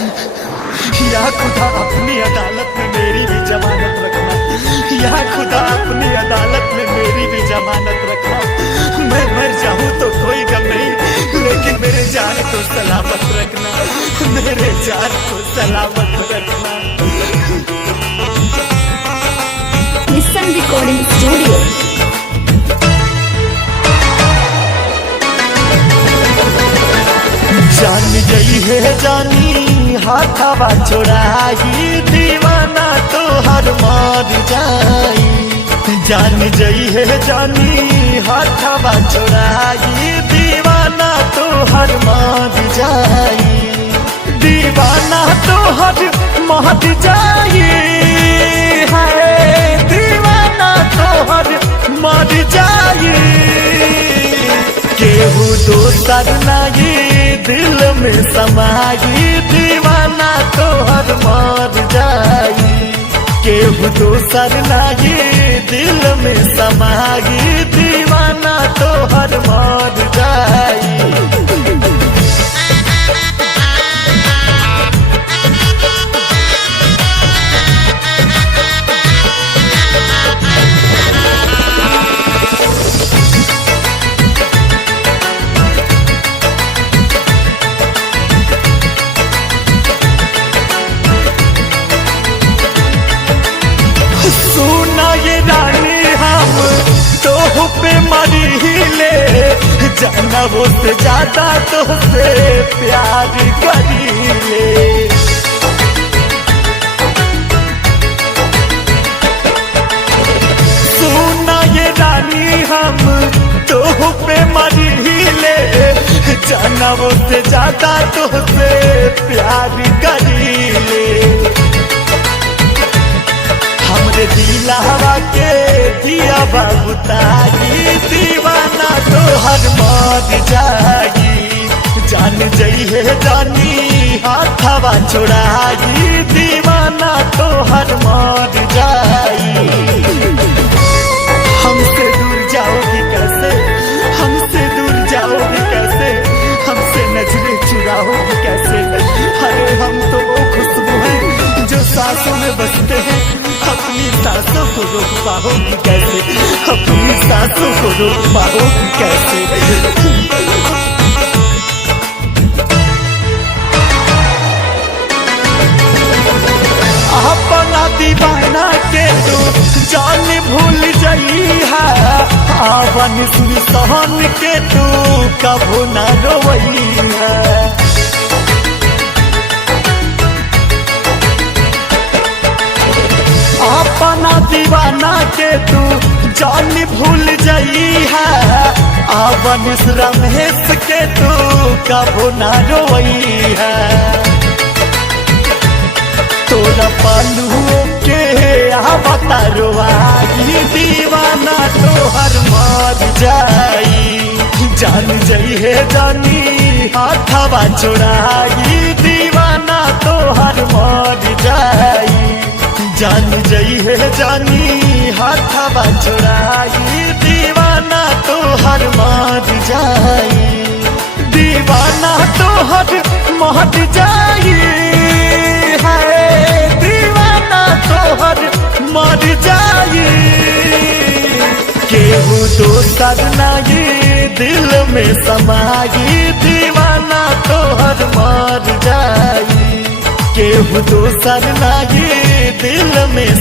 या खुदा अपनी अदालत में मेरी भी जमानत रखना, या खुदा अपनी अदालत में मेरी भी जमानत रखना। मैं मर जाऊं तो कोई गम नहीं, लेकिन मेरे जान को सलामत रखना, मेरे जान को सलामत रखना। Listen Recording Studio। जान गई है जानी हाथावा छोड़ाई, दीवाना तो हर मार जाई। जान गई है जानी हाथावा छोड़ाई, दीवाना तो हर मार जाई, दीवाना तो हर मार जाई है, दीवाना तो हर मार जाई। केहू दोसर नहीं दिल में समाई, दीवाना तो हर मार जाई। केहू दोसर नहीं दिल में समाई, दीवाना तो हर मार जाई। सुना ये रानी हम तो पे मरी ले, जाना वो से ज्यादा तो से प्यार करी ले। सुना ये रानी हम तो पे मरी ले, जाना वो से ज्यादा तो से प्यार करी ले। हमरे दिलवा के दिया बाबूताई, दीवाना तो हर मार जाई। जान जई है जानी हाथवा छोड़ाई, दीवाना तो हर मार जाई। हमसे दूर जाओगी कैसे, हमसे दूर जाओगी कैसे, हमसे नजरें चुराओगी कैसे। अरे हम तो वो खुशबू हैं जो सांसों में बसते हैं, अपनी सांसों को रोक पाओगी कैसे, अपनी सांसों को रोक पाओगी कैसे। अपना दीवाना के तू जान भूल जाई है, आवन सुन सहन के तू कबो न रोई है। अपना दीवाना के तू जान भूल जाई है, आवन रमेश के तू कबो न रोई है। तोरा पालुओं के अवतारवाई, दीवाना तो हर मार जाई। जान जई है जानी हाथवा छोड़ाई, दीवाना तो हर मार जाई। जान जई है जानी हाथवा छोड़ाई, दीवाना तो हर मार जाई, दीवाना तो हर मार जाई है, दीवाना तो हर मर जाई। केहू दोसर नहीं दिल में समाई, दीवाना तो हर मर जाई। केहू दोसर नहीं दिल में